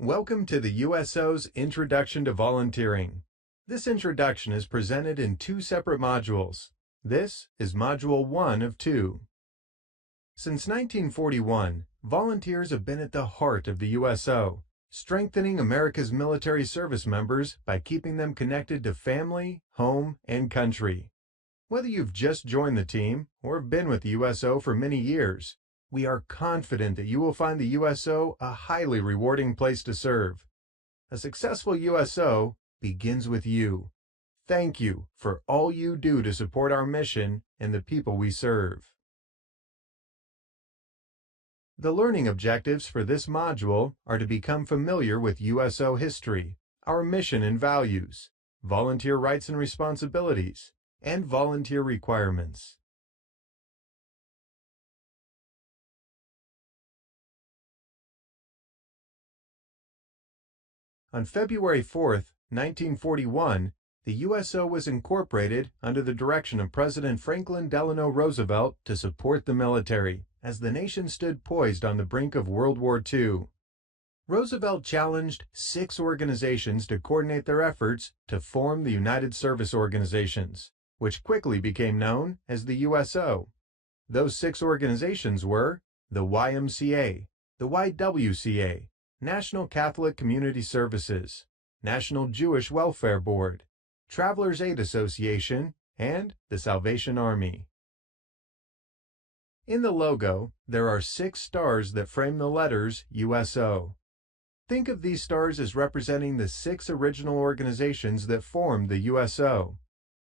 Welcome to the USO's Introduction to Volunteering. This introduction is presented in two separate modules. This is Module 1 of 2. Since 1941, volunteers have been at the heart of the USO, strengthening America's military service members by keeping them connected to family, home, and country. Whether you've just joined the team or have been with the USO for many years, we are confident that you will find the USO a highly rewarding place to serve. A successful USO begins with you. Thank you for all you do to support our mission and the people we serve. The learning objectives for this module are to become familiar with USO history, our mission and values, volunteer rights and responsibilities, and volunteer requirements. On February 4, 1941, the USO was incorporated under the direction of President Franklin Delano Roosevelt to support the military as the nation stood poised on the brink of World War II. Roosevelt challenged 6 organizations to coordinate their efforts to form the United Service Organizations, which quickly became known as the USO. Those 6 organizations were the YMCA, the YWCA, National Catholic Community Services, National Jewish Welfare Board, Travelers Aid Association, and the Salvation Army. In the logo, there are 6 stars that frame the letters USO. Think of these stars as representing the 6 original organizations that formed the USO.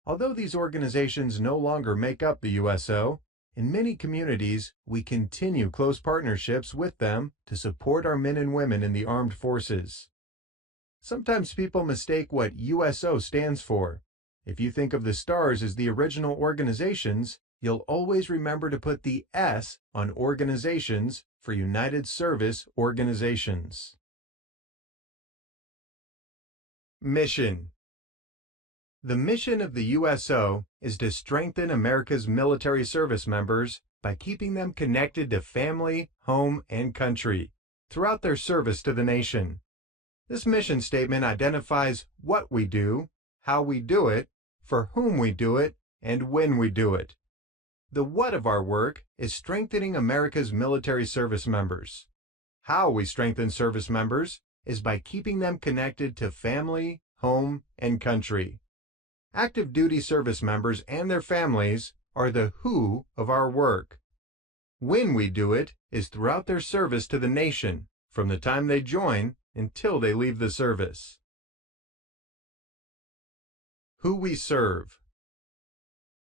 Although these organizations no longer make up the USO, in many communities, we continue close partnerships with them to support our men and women in the armed forces. Sometimes people mistake what USO stands for. If you think of the stars as the original organizations, you'll always remember to put the S on organizations for United Service Organizations. Mission. The mission of the USO is to strengthen America's military service members by keeping them connected to family, home, and country throughout their service to the nation. This mission statement identifies what we do, how we do it, for whom we do it, and when we do it. The what of our work is strengthening America's military service members. How we strengthen service members is by keeping them connected to family, home, and country. Active duty service members and their families are the who of our work. When we do it is throughout their service to the nation, from the time they join until they leave the service. Who we serve.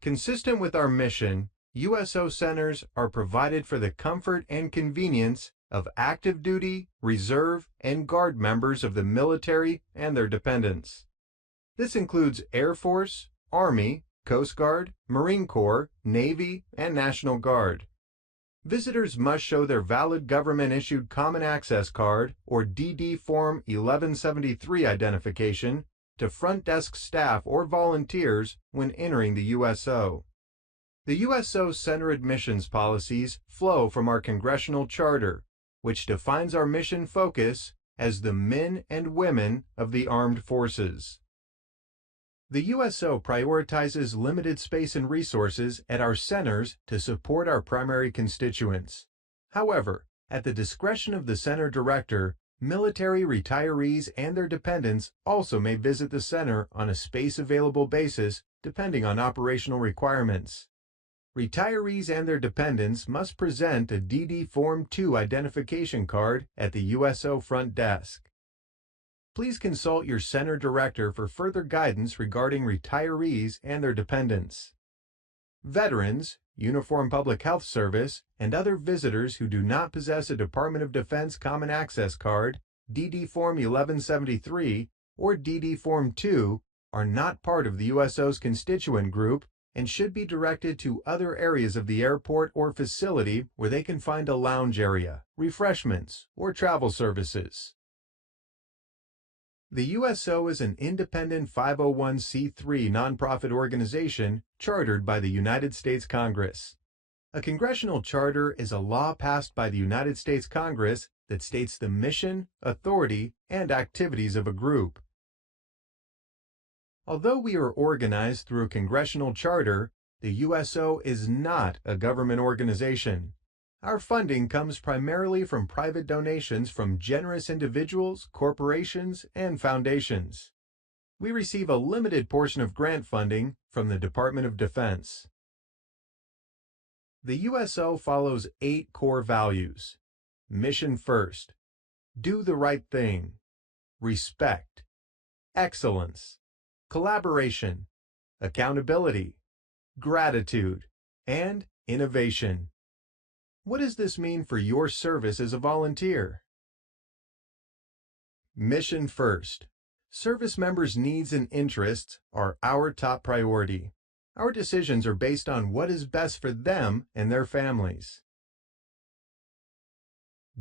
Consistent with our mission, USO centers are provided for the comfort and convenience of active duty, reserve, and guard members of the military and their dependents. This includes Air Force, Army, Coast Guard, Marine Corps, Navy, and National Guard. Visitors must show their valid government-issued Common Access Card or DD Form 1173 identification to front desk staff or volunteers when entering the USO. The USO center admissions policies flow from our congressional charter, which defines our mission focus as the men and women of the armed forces. The USO prioritizes limited space and resources at our centers to support our primary constituents. However, at the discretion of the center director, military retirees and their dependents also may visit the center on a space-available basis depending on operational requirements. Retirees and their dependents must present a DD Form 2 identification card at the USO front desk. Please consult your center director for further guidance regarding retirees and their dependents. Veterans, Uniform Public Health Service, and other visitors who do not possess a Department of Defense Common Access Card, DD Form 1173, or DD Form 2 are not part of the USO's constituent group and should be directed to other areas of the airport or facility where they can find a lounge area, refreshments, or travel services. The USO is an independent 501c3 nonprofit organization chartered by the United States Congress. A congressional charter is a law passed by the United States Congress that states the mission, authority, and activities of a group. Although we are organized through a congressional charter, the USO is not a government organization. Our funding comes primarily from private donations from generous individuals, corporations, and foundations. We receive a limited portion of grant funding from the Department of Defense. The USO follows 8 core values: mission first, do the right thing, respect, excellence, collaboration, accountability, gratitude, and innovation. What does this mean for your service as a volunteer? Mission first. Service members' needs and interests are our top priority. Our decisions are based on what is best for them and their families.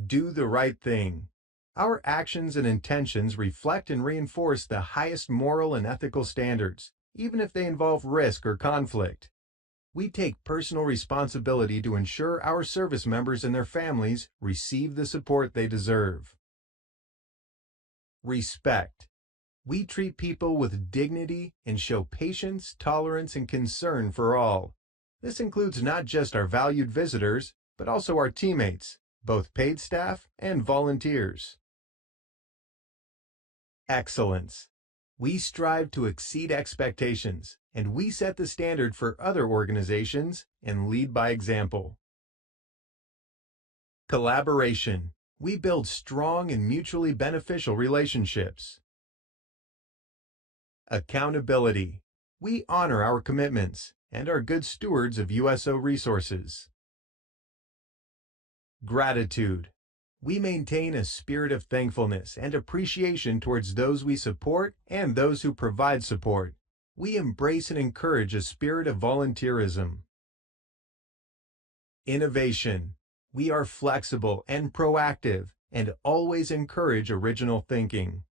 Do the right thing. Our actions and intentions reflect and reinforce the highest moral and ethical standards, even if they involve risk or conflict. We take personal responsibility to ensure our service members and their families receive the support they deserve. Respect. We treat people with dignity and show patience, tolerance, and concern for all. This includes not just our valued visitors, but also our teammates, both paid staff and volunteers. Excellence. We strive to exceed expectations, and we set the standard for other organizations and lead by example. Collaboration. We build strong and mutually beneficial relationships. Accountability. We honor our commitments and are good stewards of USO resources. Gratitude. We maintain a spirit of thankfulness and appreciation towards those we support and those who provide support. We embrace and encourage a spirit of volunteerism. Innovation. We are flexible and proactive and always encourage original thinking.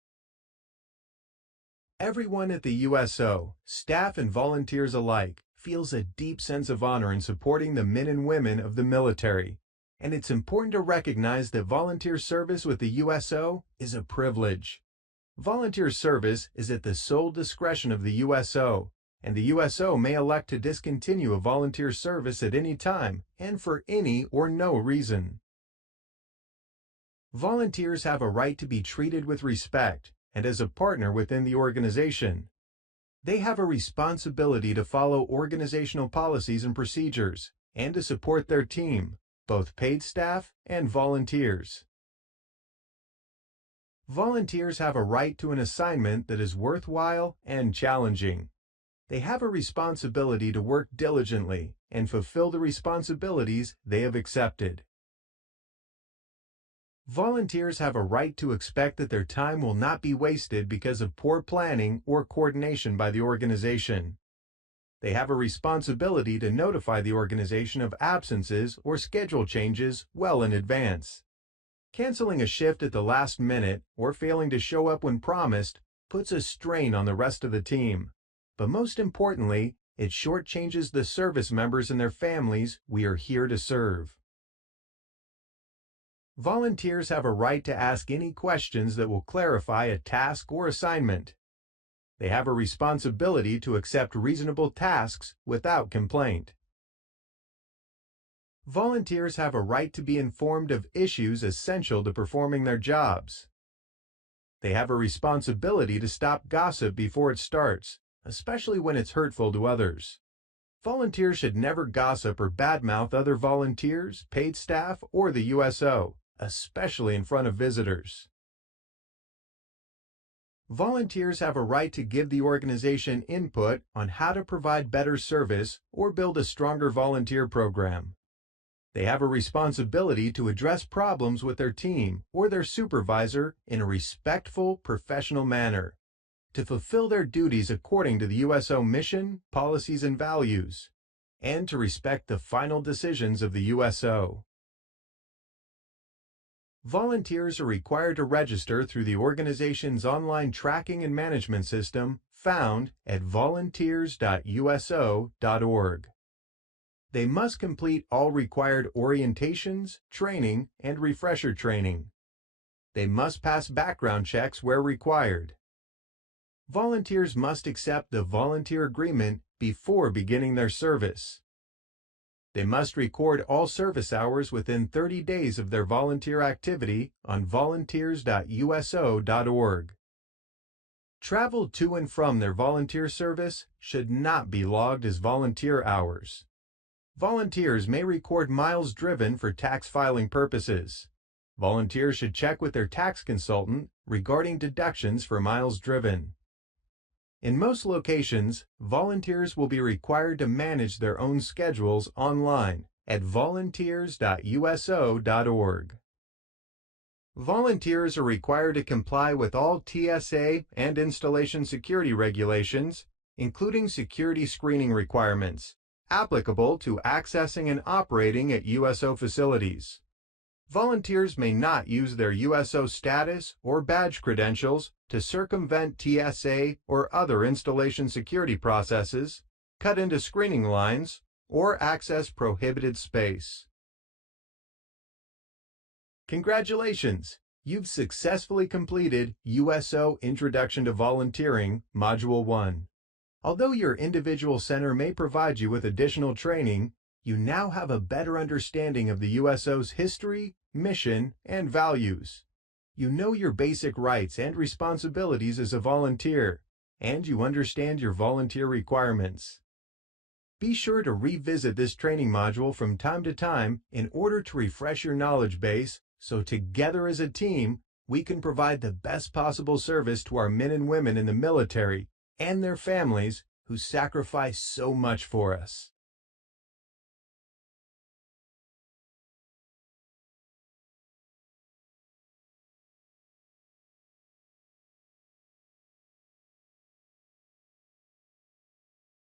Everyone at the USO, staff and volunteers alike, feels a deep sense of honor in supporting the men and women of the military, and it's important to recognize that volunteer service with the USO is a privilege. Volunteer service is at the sole discretion of the USO, and the USO may elect to discontinue a volunteer service at any time and for any or no reason. Volunteers have a right to be treated with respect and as a partner within the organization. They have a responsibility to follow organizational policies and procedures and to support their team, both paid staff and volunteers. Volunteers have a right to an assignment that is worthwhile and challenging. They have a responsibility to work diligently and fulfill the responsibilities they have accepted. Volunteers have a right to expect that their time will not be wasted because of poor planning or coordination by the organization. They have a responsibility to notify the organization of absences or schedule changes well in advance. Canceling a shift at the last minute or failing to show up when promised puts a strain on the rest of the team. But most importantly, it shortchanges the service members and their families we are here to serve. Volunteers have a right to ask any questions that will clarify a task or assignment. They have a responsibility to accept reasonable tasks without complaint. Volunteers have a right to be informed of issues essential to performing their jobs. They have a responsibility to stop gossip before it starts, especially when it's hurtful to others. Volunteers should never gossip or badmouth other volunteers, paid staff, or the USO, especially in front of visitors. Volunteers have a right to give the organization input on how to provide better service or build a stronger volunteer program. They have a responsibility to address problems with their team or their supervisor in a respectful, professional manner, to fulfill their duties according to the USO mission, policies, and values, and to respect the final decisions of the USO. Volunteers are required to register through the organization's online tracking and management system found at volunteers.uso.org. They must complete all required orientations, training, and refresher training, They must pass background checks where required. Volunteers must accept the volunteer agreement before beginning their service. They must record all service hours within 30 days of their volunteer activity on volunteers.uso.org. Travel to and from their volunteer service should not be logged as volunteer hours. Volunteers may record miles driven for tax filing purposes. Volunteers should check with their tax consultant regarding deductions for miles driven. In most locations, volunteers will be required to manage their own schedules online at volunteers.uso.org. Volunteers are required to comply with all TSA and installation security regulations, including security screening requirements, applicable to accessing and operating at USO facilities. Volunteers may not use their USO status or badge credentials to circumvent TSA or other installation security processes, cut into screening lines, or access prohibited space. Congratulations! You've successfully completed USO Introduction to Volunteering, Module 1. Although your individual center may provide you with additional training, you now have a better understanding of the USO's history, mission, and values. You know your basic rights and responsibilities as a volunteer, and you understand your volunteer requirements. Be sure to revisit this training module from time to time in order to refresh your knowledge base, so together as a team, we can provide the best possible service to our men and women in the military and their families who sacrifice so much for us.